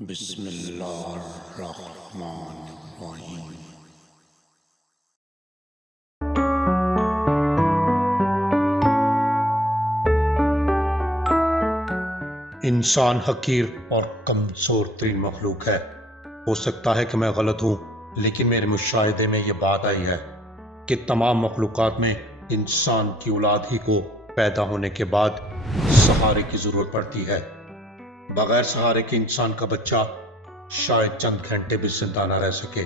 بسم اللہ الرحمن الرحیم۔ انسان حقیر اور کمزور ترین مخلوق ہے۔ ہو سکتا ہے کہ میں غلط ہوں، لیکن میرے مشاہدے میں یہ بات آئی ہے کہ تمام مخلوقات میں انسان کی اولاد ہی کو پیدا ہونے کے بعد سہارے کی ضرورت پڑتی ہے۔ بغیر سہارے کے انسان کا بچہ شاید چند گھنٹے بھی زندہ نہ رہ سکے،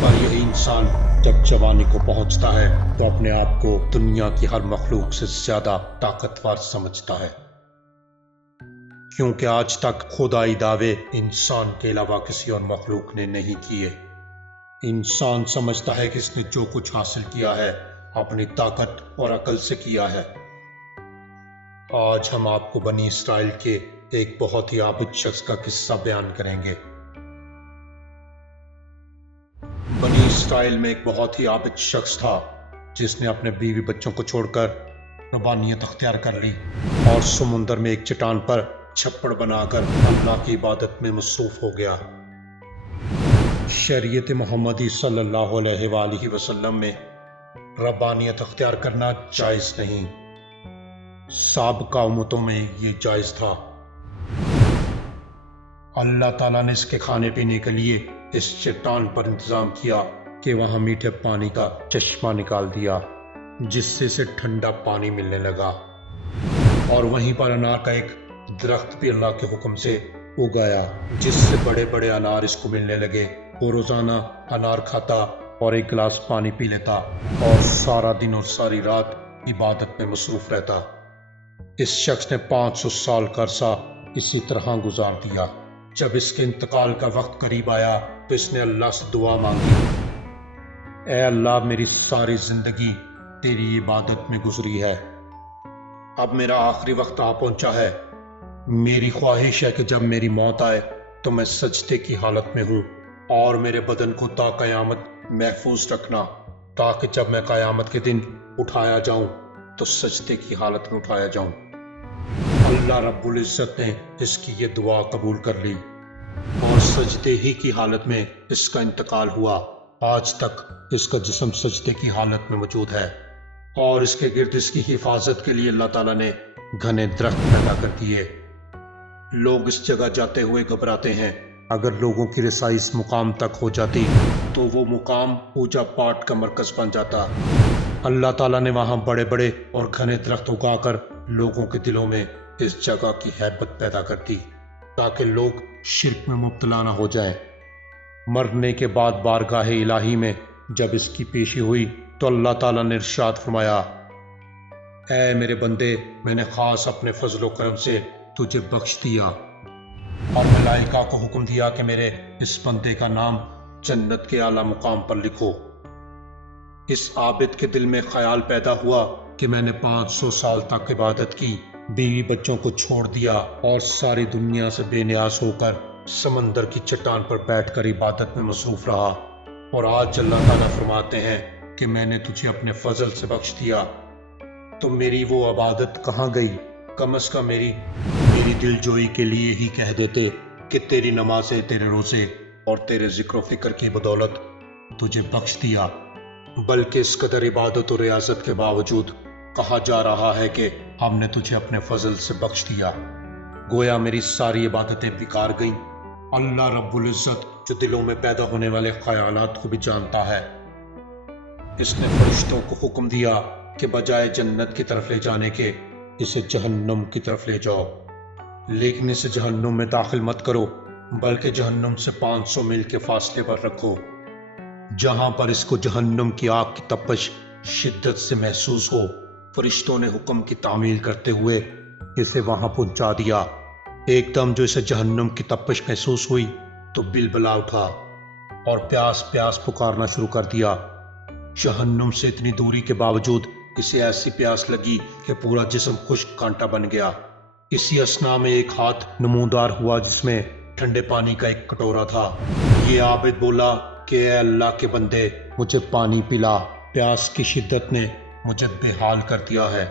پر یہی انسان جب جوانی کو پہنچتا ہے تو اپنے آپ کو دنیا کی ہر مخلوق سے زیادہ طاقتور سمجھتا ہے، کیونکہ آج تک خدائی دعوے انسان کے علاوہ کسی اور مخلوق نے نہیں کیے۔ انسان سمجھتا ہے کہ اس نے جو کچھ حاصل کیا ہے اپنی طاقت اور عقل سے کیا ہے۔ آج ہم آپ کو بنی اسرائیل کے ایک بہت ہی عابد شخص کا قصہ بیان کریں گے۔ بنی اسرائیل میں ایک بہت ہی عابد شخص تھا جس نے اپنے بیوی بچوں کو چھوڑ کر ربانیت اختیار کر لی اور سمندر میں ایک چٹان پر چھپڑ بنا کر اللہ کی عبادت میں مصروف ہو گیا۔ شریعت محمدی صلی اللہ علیہ وآلہ وسلم میں ربانیت اختیار کرنا جائز نہیں، سابقہ امتوں میں یہ جائز تھا۔ اللہ تعالیٰ نے اس کے کھانے پینے کے لیے اس چٹان پر انتظام کیا کہ وہاں میٹھے پانی کا چشمہ نکال دیا، جس سے اسے ٹھنڈا پانی ملنے لگا، اور وہیں پر انار کا ایک درخت بھی اللہ کے حکم سے اگایا، جس سے بڑے بڑے انار اس کو ملنے لگے۔ وہ روزانہ انار کھاتا اور ایک گلاس پانی پی لیتا اور سارا دن اور ساری رات عبادت میں مصروف رہتا۔ اس شخص نے 500 سال کا عرصہ اسی طرح گزار دیا۔ جب اس کے انتقال کا وقت قریب آیا تو اس نے اللہ سے دعا مانگی، اے اللہ، میری ساری زندگی تیری عبادت میں گزری ہے، اب میرا آخری وقت آ پہنچا ہے۔ میری خواہش ہے کہ جب میری موت آئے تو میں سجدے کی حالت میں ہوں، اور میرے بدن کو تا قیامت محفوظ رکھنا، تاکہ جب میں قیامت کے دن اٹھایا جاؤں تو سجدے کی حالت میں اٹھایا جاؤں۔ اللہ رب العزت نے اس کی یہ دعا قبول کر لی اور سجدے ہی کی حالت میں اس کا انتقال ہوا۔ آج تک اس کا جسم سجدے کی حالت میں موجود ہے، اور اس کے گرد اس کی حفاظت کے لیے اللہ تعالیٰ نے گھنے درخت پیدا کر دیے۔ لوگ اس جگہ جاتے ہوئے گھبراتے ہیں، اگر لوگوں کی رسائی اس مقام تک ہو جاتی تو وہ مقام پوجا پاٹ کا مرکز بن جاتا۔ اللہ تعالیٰ نے وہاں بڑے بڑے اور گھنے درخت اگا کر لوگوں کے دلوں میں اس جگہ کی ہیبت پیدا کر دی، تاکہ لوگ شرک میں مبتلا نہ ہو جائیں۔ مرنے کے بعد بارگاہ الہی میں جب اس کی پیشی ہوئی تو اللہ تعالیٰ نے ارشاد فرمایا، اے میرے بندے، میں نے خاص اپنے فضل و کرم سے تجھے بخش دیا، اور ملائکہ کو حکم دیا کہ میرے اس بندے کا نام جنت کے اعلیٰ مقام پر لکھو۔ اس عابد کے دل میں خیال پیدا ہوا کہ میں نے 500 سال تک عبادت کی، بیوی بچوں کو چھوڑ دیا اور ساری دنیا سے بے نیاز ہو کر سمندر کی چٹان پر بیٹھ کر عبادت میں مصروف رہا، اور آج اللہ تعالیٰ فرماتے ہیں کہ میں نے تجھے اپنے فضل سے بخش دیا، تو میری وہ عبادت کہاں گئی؟ کم از کم میری دل جوئی کے لیے ہی کہہ دیتے کہ تیری نمازیں، تیرے روزے اور تیرے ذکر و فکر کی بدولت تجھے بخش دیا۔ بلکہ اس قدر عبادت و ریاضت کے باوجود کہا جا رہا ہے کہ ہم نے تجھے اپنے فضل سے بخش دیا، گویا میری ساری عبادتیں بیکار گئیں۔ اللہ رب العزت جو دلوں میں پیدا ہونے والے خیالات کو بھی جانتا ہے، اس نے فرشتوں کو حکم دیا کہ بجائے جنت کی طرف لے جانے کے اسے جہنم کی طرف لے جاؤ، لیکن اسے جہنم میں داخل مت کرو، بلکہ جہنم سے 500 میل کے فاصلے پر رکھو، جہاں پر اس کو جہنم کی آگ کی تپش شدت سے محسوس ہو۔ فرشتوں نے حکم کی تعمیل کرتے ہوئے اسے وہاں پہنچا دیا۔ ایک دم جو اسے جہنم کی تپش محسوس ہوئی تو بلبلا اٹھا اور پیاس پیاس پکارنا شروع کر دیا۔ جہنم سے اتنی دوری کے باوجود اسے ایسی پیاس لگی کہ پورا جسم خشک کانٹا بن گیا۔ اسی اثنا میں ایک ہاتھ نمودار ہوا جس میں ٹھنڈے پانی کا ایک کٹورا تھا۔ یہ عابد بولا کہ اے اللہ کے بندے، مجھے پانی پلا، پیاس کی شدت نے مجھے بے حال کر دیا ہے۔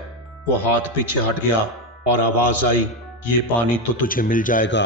وہ ہاتھ پیچھے ہٹ گیا اور آواز آئی، یہ پانی تو تجھے مل جائے گا،